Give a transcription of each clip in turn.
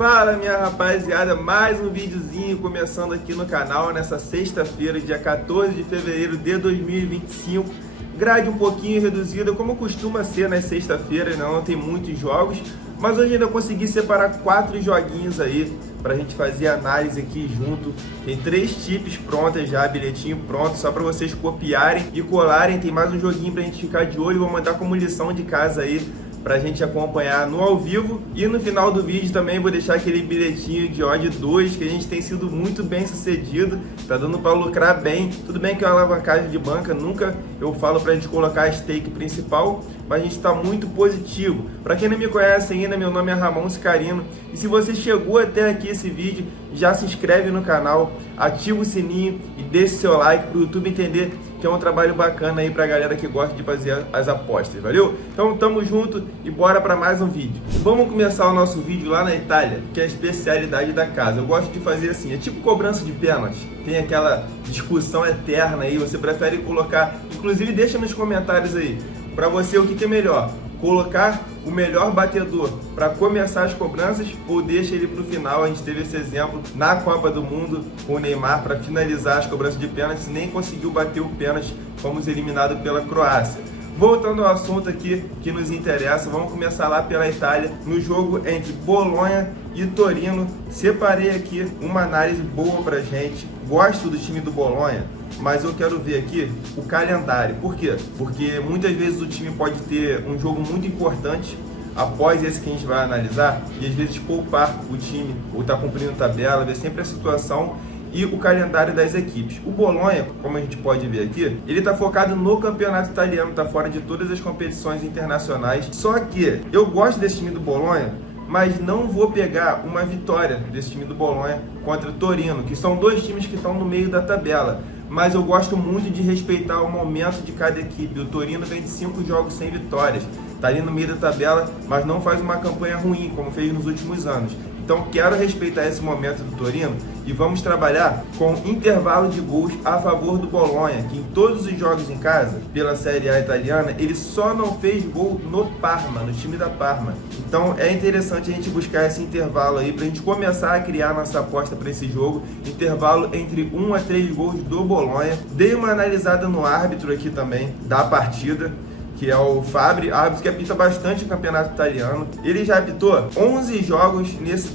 Fala minha rapaziada, mais um videozinho começando aqui no canal nessa sexta-feira, dia 14 de fevereiro de 2025. Grade um pouquinho reduzida, como costuma ser nas sexta-feiras, não tem muitos jogos, mas hoje ainda consegui separar 4 joguinhos aí pra gente fazer análise aqui junto. Tem 3 chips prontas já, bilhetinho pronto, só pra vocês copiarem e colarem. Tem mais um joguinho pra gente ficar de olho, vou mandar como lição de casa aí pra gente acompanhar no ao vivo. E no final do vídeo também vou deixar aquele bilhetinho de odd 2, que a gente tem sido muito bem sucedido, tá dando pra lucrar bem. Tudo bem que é uma alavancagem de banca, nunca eu falo pra gente colocar a stake principal, mas a gente tá muito positivo. Pra quem não me conhece ainda, meu nome é Ramon Scarino, e se você chegou até aqui esse vídeo, já se inscreve no canal, ativa o sininho e deixa seu like pro YouTube entender que é um trabalho bacana aí pra galera que gosta de fazer as apostas, valeu? Então tamo junto e bora pra mais um vídeo. Vamos começar o nosso vídeo lá na Itália, que é a especialidade da casa. Eu gosto de fazer assim, é tipo cobrança de pênalti. Tem aquela discussão eterna aí, você prefere colocar, inclusive deixa nos comentários aí, pra você o que é melhor, colocar o melhor batedor para começar as cobranças ou deixa ele para o final. A gente teve esse exemplo na Copa do Mundo com o Neymar para finalizar as cobranças de pênalti, nem conseguiu bater o pênalti, fomos eliminados pela Croácia. Voltando ao assunto aqui que nos interessa, vamos começar lá pela Itália, no jogo entre Bolonha e Torino. Separei aqui uma análise boa pra gente. Gosto do time do Bolonha, mas eu quero ver aqui o calendário. Por quê? Porque muitas vezes o time pode ter um jogo muito importante após esse que a gente vai analisar e às vezes poupar o time ou tá cumprindo tabela, ver sempre a situação e o calendário das equipes. O Bolonha, como a gente pode ver aqui, ele está focado no campeonato italiano, está fora de todas as competições internacionais. Só que eu gosto desse time do Bolonha, mas não vou pegar uma vitória desse time do Bolonha contra o Torino, que são dois times que estão no meio da tabela. Mas eu gosto muito de respeitar o momento de cada equipe. O Torino vem de 5 jogos sem vitórias, está ali no meio da tabela, mas não faz uma campanha ruim, como fez nos últimos anos. Então quero respeitar esse momento do Torino e vamos trabalhar com intervalo de gols a favor do Bolonha, que em todos os jogos em casa, pela Série A italiana, ele só não fez gol no Parma, no time da Parma. Então é interessante a gente buscar esse intervalo aí para a gente começar a criar nossa aposta para esse jogo. Intervalo entre 1 a 3 gols do Bolonha. Dei uma analisada no árbitro aqui também da partida, que é o Fabri, árbitro que apita bastante o campeonato italiano. Ele já apitou 11 jogos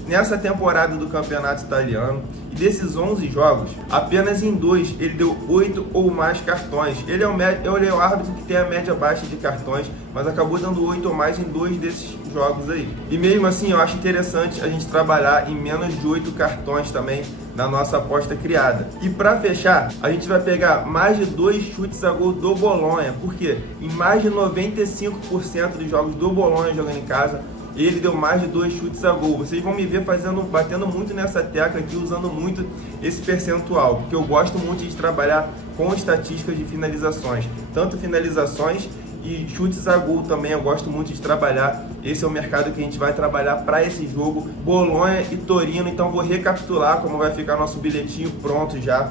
nessa temporada do campeonato italiano. E desses 11 jogos, apenas em 2 ele deu 8 ou mais cartões. Ele é o árbitro que tem a média baixa de cartões, mas acabou dando 8 ou mais em 2 desses jogos aí. E mesmo assim, eu acho interessante a gente trabalhar em menos de 8 cartões também na nossa aposta criada. E para fechar, a gente vai pegar mais de 2 chutes a gol do Bolonha, porque em mais de 95% dos jogos do Bolonha jogando em casa, ele deu mais de 2 chutes a gol. Vocês vão me ver batendo muito nessa tecla aqui, usando muito esse percentual, porque eu gosto muito de trabalhar com estatísticas de finalizações, tanto finalizações e chutes a gol também eu gosto muito de trabalhar. Esse é o mercado que a gente vai trabalhar para esse jogo, Bolonha e Torino. Então vou recapitular como vai ficar nosso bilhetinho pronto já.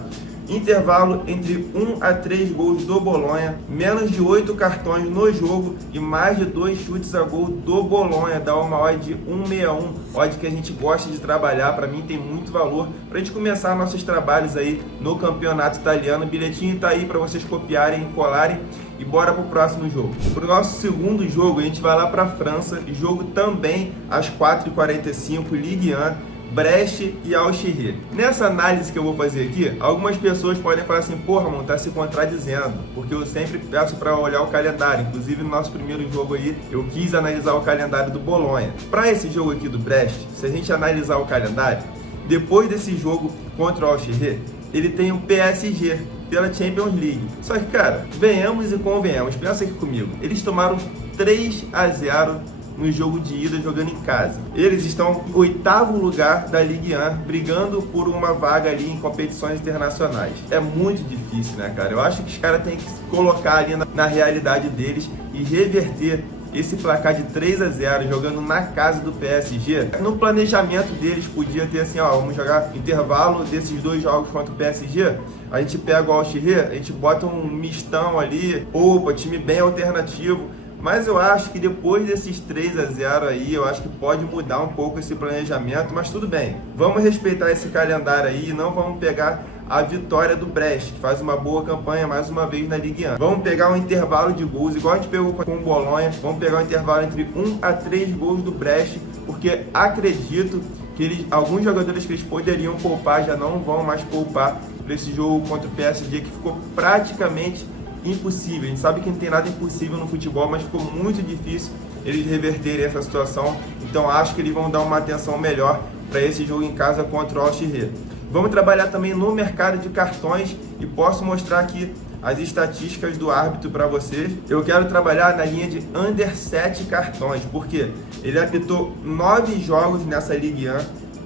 Intervalo entre 1 a 3 gols do Bolonha, menos de 8 cartões no jogo e mais de 2 chutes a gol do Bolonha, dá uma odd de 1,61, odd que a gente gosta de trabalhar, para mim tem muito valor, para a gente começar nossos trabalhos aí no campeonato italiano. O bilhetinho tá aí para vocês copiarem e colarem. E bora pro próximo jogo. Pro nosso segundo jogo, a gente vai lá pra França, jogo também às 4h45, Ligue 1. Brest e Al-Shehir. Nessa análise que eu vou fazer aqui, algumas pessoas podem falar assim: porra, mano, tá se contradizendo, porque eu sempre peço para olhar o calendário. Inclusive no nosso primeiro jogo aí, eu quis analisar o calendário do Bolonha. Para esse jogo aqui do Brest, se a gente analisar o calendário, depois desse jogo contra o Al-Shehir, ele tem o PSG pela Champions League. Só que, cara, venhamos e convenhamos, pensa aqui comigo, eles tomaram 3 a 0 no jogo de ida jogando em casa. Eles estão em 8º lugar da Ligue 1, brigando por uma vaga ali em competições internacionais. É muito difícil, né, cara? Eu acho que os caras têm que se colocar ali na realidade deles e reverter esse placar de 3 a 0 jogando na casa do PSG. No planejamento deles podia ter assim, ó, vamos jogar intervalo desses 2 jogos contra o PSG, a gente pega o Al-Shehir, a gente bota um mistão ali, opa, time bem alternativo, Mas eu acho que depois desses 3-0 aí, eu acho que pode mudar um pouco esse planejamento, mas tudo bem. Vamos respeitar esse calendário aí e não vamos pegar a vitória do Brest, que faz uma boa campanha mais uma vez na Ligue 1. Vamos pegar um intervalo de gols, igual a gente pegou com o Bolonha, vamos pegar um intervalo entre 1 a 3 gols do Brest, porque acredito que alguns jogadores que eles poderiam poupar já não vão mais poupar para esse jogo contra o PSG, que ficou praticamente impossível. A gente sabe que não tem nada impossível no futebol, mas ficou muito difícil eles reverterem essa situação. Então acho que eles vão dar uma atenção melhor para esse jogo em casa contra o Al-Shihr. Vamos trabalhar também no mercado de cartões e posso mostrar aqui as estatísticas do árbitro para vocês. Eu quero trabalhar na linha de under 7 cartões, porque ele apitou 9 jogos nessa Ligue 1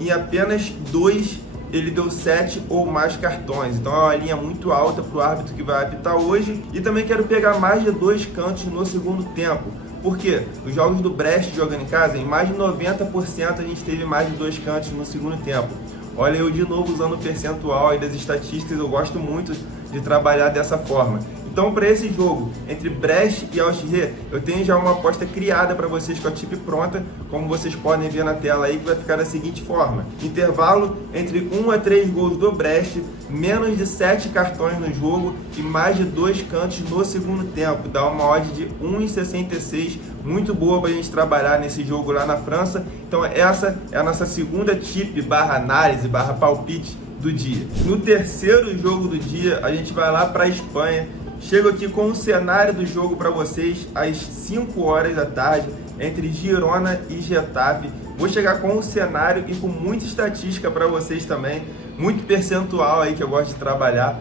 e apenas 2 ele deu 7 ou mais cartões. Então é uma linha muito alta para o árbitro que vai apitar hoje. E também quero pegar mais de 2 cantos no segundo tempo, porque os jogos do Brest jogando em casa, em mais de 90% a gente teve mais de 2 cantos no segundo tempo. Olha, eu de novo usando o percentual aí das estatísticas, eu gosto muito de trabalhar dessa forma. Então, para esse jogo entre Brest e Al-Shihr, eu tenho já uma aposta criada para vocês com a tip pronta, como vocês podem ver na tela aí, que vai ficar da seguinte forma: intervalo entre 1 a 3 gols do Brest, menos de 7 cartões no jogo e mais de 2 cantos no segundo tempo. Dá uma odd de 1,66, muito boa para a gente trabalhar nesse jogo lá na França. Então essa é a nossa segunda tip barra análise, barra palpite do dia. No terceiro jogo do dia, a gente vai lá para a Espanha. Chego aqui com o cenário do jogo para vocês às 5 horas da tarde, entre Girona e Getafe. Vou chegar com o cenário e com muita estatística para vocês também, muito percentual aí que eu gosto de trabalhar,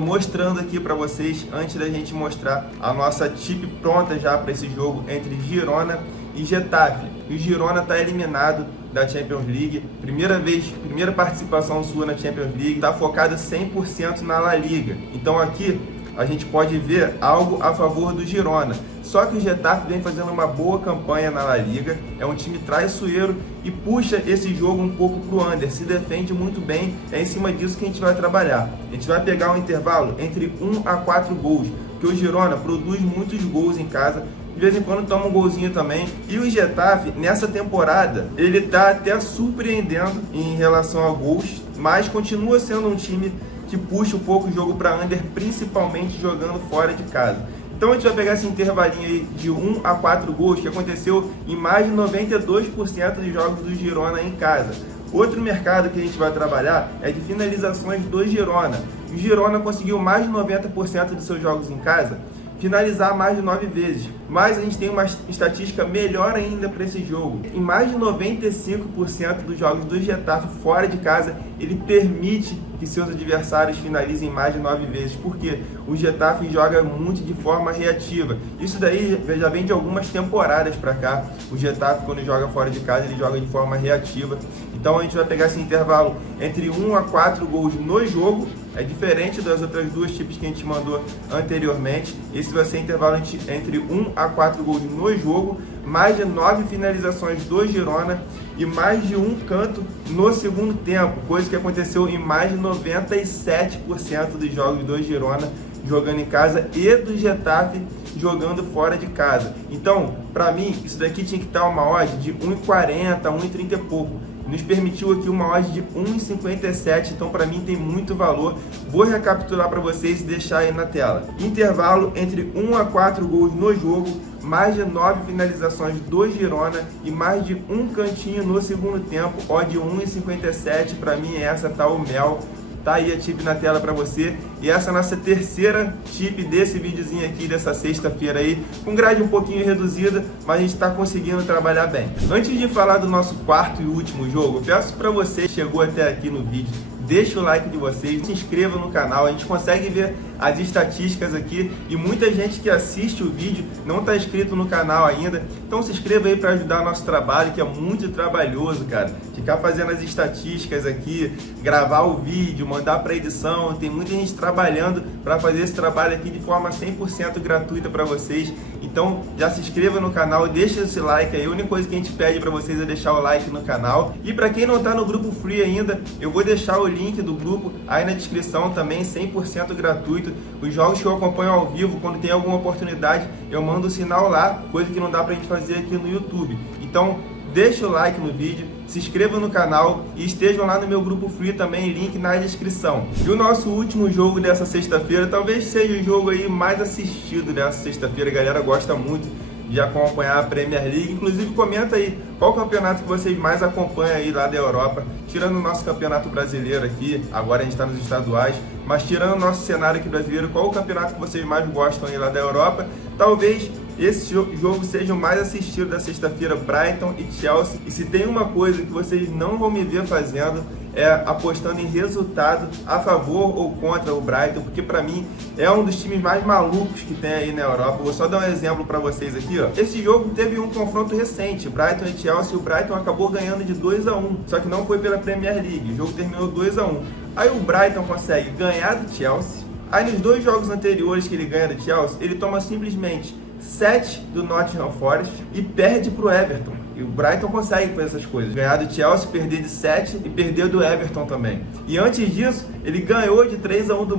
mostrando aqui para vocês, antes da gente mostrar a nossa tip pronta já para esse jogo entre Girona e Getafe. O Girona está eliminado da Champions League, primeira participação sua na Champions League, está focado 100% na La Liga. Então aqui a gente pode ver algo a favor do Girona. Só que o Getafe vem fazendo uma boa campanha na La Liga, é um time traiçoeiro e puxa esse jogo um pouco pro under, se defende muito bem, é em cima disso que a gente vai trabalhar. A gente vai pegar um intervalo entre 1 a 4 gols, porque o Girona produz muitos gols em casa, de vez em quando toma um golzinho também. E o Getafe, nessa temporada, ele tá até surpreendendo em relação a gols, mas continua sendo um time que puxa um pouco o jogo para under, principalmente jogando fora de casa. Então a gente vai pegar esse intervalinho aí de 1 a 4 gols, que aconteceu em mais de 92% dos jogos do Girona em casa. Outro mercado que a gente vai trabalhar é de finalizações do Girona. O Girona conseguiu mais de 90% de seus jogos em casa finalizar mais de 9 vezes, mas a gente tem uma estatística melhor ainda para esse jogo. Em mais de 95% dos jogos do Getafe fora de casa, ele permite que seus adversários finalizem mais de 9 vezes, porque o Getafe joga muito de forma reativa. Isso daí já vem de algumas temporadas para cá. O Getafe, quando joga fora de casa, ele joga de forma reativa. Então a gente vai pegar esse intervalo entre 1 a 4 gols no jogo. É diferente das outras duas tipos que a gente mandou anteriormente. Esse vai ser intervalo entre 1 a 4 gols no jogo, mais de 9 finalizações do Girona e mais de 1 canto no segundo tempo, coisa que aconteceu em mais de 97% dos jogos do Girona jogando em casa e do Getafe jogando fora de casa. Então, para mim, isso daqui tinha que estar uma odd de 1,40, 1,30 e pouco. Nos permitiu aqui uma odd de 1,57, então para mim tem muito valor. Vou recapitular para vocês e deixar aí na tela. Intervalo entre 1 a 4 gols no jogo, mais de 9 finalizações do Girona e mais de 1 cantinho no segundo tempo, odd 1,57. Para mim essa tá o mel. Tá aí a tip na tela para você. E essa é a nossa terceira tip desse videozinho aqui, dessa sexta-feira aí, com grade um pouquinho reduzida, mas a gente está conseguindo trabalhar bem. Antes de falar do nosso quarto e último jogo, eu peço para você que chegou até aqui no vídeo, deixa o like de vocês, se inscreva no canal, a gente consegue ver as estatísticas aqui e muita gente que assiste o vídeo não está inscrito no canal ainda, então se inscreva aí para ajudar o nosso trabalho, que é muito trabalhoso, cara, ficar fazendo as estatísticas aqui, gravar o vídeo, mandar para edição, tem muita gente trabalhando para fazer esse trabalho aqui de forma 100% gratuita para vocês, então Então já se inscreva no canal, deixa esse like aí. A única coisa que a gente pede para vocês é deixar o like no canal. E para quem não está no grupo free ainda, eu vou deixar o link do grupo aí na descrição também, 100% gratuito. Os jogos que eu acompanho ao vivo, quando tem alguma oportunidade, eu mando o sinal lá, coisa que não dá pra gente fazer aqui no YouTube. Então deixa o like no vídeo, se inscreva no canal e estejam lá no meu grupo free também, link na descrição. E o nosso último jogo dessa sexta-feira, talvez seja o jogo aí mais assistido dessa sexta-feira. A galera gosta muito de acompanhar a Premier League. Inclusive comenta aí qual campeonato que vocês mais acompanham aí lá da Europa, tirando o nosso campeonato brasileiro aqui, agora a gente está nos estaduais, mas tirando o nosso cenário aqui brasileiro, qual o campeonato que vocês mais gostam aí lá da Europa? Talvez esse jogo seja o mais assistido da sexta-feira, Brighton e Chelsea. E se tem uma coisa que vocês não vão me ver fazendo, é apostando em resultado a favor ou contra o Brighton, porque para mim é um dos times mais malucos que tem aí na Europa. Vou só dar um exemplo para vocês aqui, ó. Esse jogo teve um confronto recente, Brighton e Chelsea, e o Brighton acabou ganhando de 2-1, só que não foi pela Premier League, o jogo terminou 2-1. Aí o Brighton consegue ganhar do Chelsea, aí nos dois jogos anteriores que ele ganha do Chelsea, ele toma simplesmente 7 do Nottingham Forest e perde para o Everton. E o Brighton consegue fazer essas coisas. Ganhar do Chelsea, perder de 7 e perder do Everton também. E antes disso, ele ganhou de 3-1 do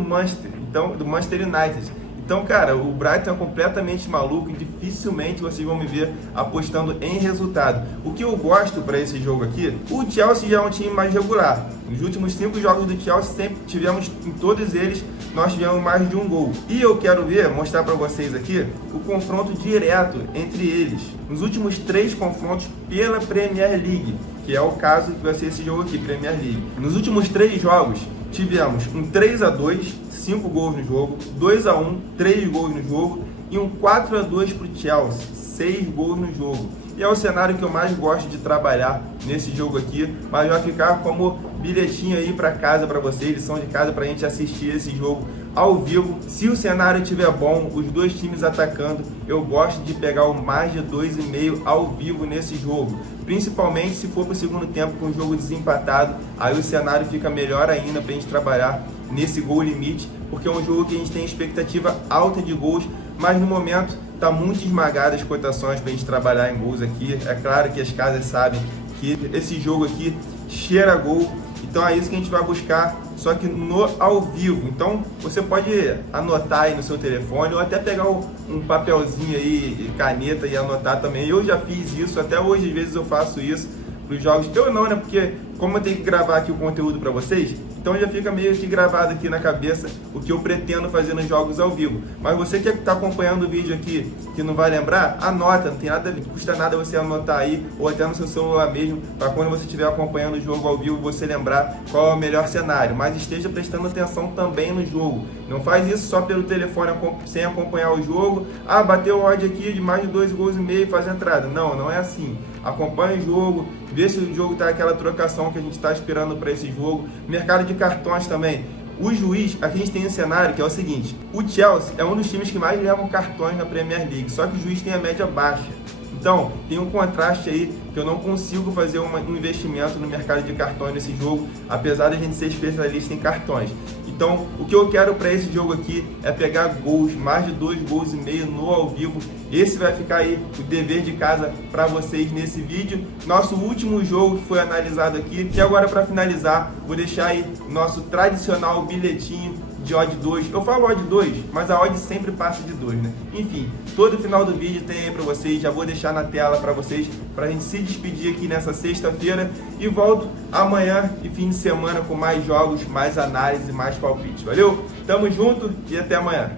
Manchester United. Então, cara, o Brighton é completamente maluco e dificilmente vocês vão me ver apostando em resultado. O que eu gosto para esse jogo aqui, o Chelsea já é um time mais regular. Nos últimos 5 jogos do Chelsea, sempre tivemos, em todos eles, nós tivemos mais de um gol. E eu quero mostrar para vocês aqui, o confronto direto entre eles. Nos últimos 3 confrontos pela Premier League, que é o caso que vai ser esse jogo aqui, Premier League. Nos últimos 3 jogos, tivemos um 3-2, 5 gols no jogo, 2-1, 3 gols no jogo e um 4-2 para o Chelsea, 6 gols no jogo. E é o cenário que eu mais gosto de trabalhar nesse jogo aqui, mas vai ficar como bilhetinho aí para casa para vocês, lição de casa para a gente assistir esse jogo ao vivo. Se o cenário estiver bom, os dois times atacando, eu gosto de pegar o mais de 2,5 ao vivo nesse jogo. Principalmente se for para o segundo tempo com o jogo desempatado, aí o cenário fica melhor ainda para a gente trabalhar nesse gol limite, porque é um jogo que a gente tem expectativa alta de gols, mas no momento está muito esmagado as cotações para a gente trabalhar em gols aqui. É claro que as casas sabem que esse jogo aqui cheira gol, então é isso que a gente vai buscar, só que no ao vivo. Então você pode anotar aí no seu telefone ou até pegar um papelzinho aí, caneta e anotar também. Eu já fiz isso, até hoje às vezes eu faço isso para os jogos. Eu não, né? Porque como eu tenho que gravar aqui o conteúdo para vocês, então já fica meio que gravado aqui na cabeça o que eu pretendo fazer nos jogos ao vivo. Mas você que está acompanhando o vídeo aqui, que não vai lembrar, anota, não tem nada, não custa nada você anotar aí, ou até no seu celular mesmo, para quando você estiver acompanhando o jogo ao vivo, você lembrar qual é o melhor cenário. Mas esteja prestando atenção também no jogo. Não faz isso só pelo telefone, sem acompanhar o jogo. Ah, bateu o odd aqui de mais de 2,5 gols e faz a entrada. Não, não é assim. Acompanhe o jogo, vê se o jogo está aquela trocação que a gente está esperando para esse jogo. Mercado de cartões também. O juiz, aqui a gente tem um cenário que é o seguinte: o Chelsea é um dos times que mais levam cartões na Premier League, só que o juiz tem a média baixa. Então, tem um contraste aí que eu não consigo fazer um investimento no mercado de cartões nesse jogo, apesar de a gente ser especialista em cartões. Então, o que eu quero para esse jogo aqui é pegar gols, mais de 2,5 gols no ao vivo. Esse vai ficar aí o dever de casa para vocês nesse vídeo. Nosso último jogo que foi analisado aqui. E agora, para finalizar, vou deixar aí o nosso tradicional bilhetinho de odd 2. Eu falo odd 2, mas a odd sempre passa de 2, né? Enfim, todo final do vídeo tem aí pra vocês. Já vou deixar na tela pra vocês, pra gente se despedir aqui nessa sexta-feira. E volto amanhã e fim de semana com mais jogos, mais análise, mais palpites. Valeu? Tamo junto e até amanhã.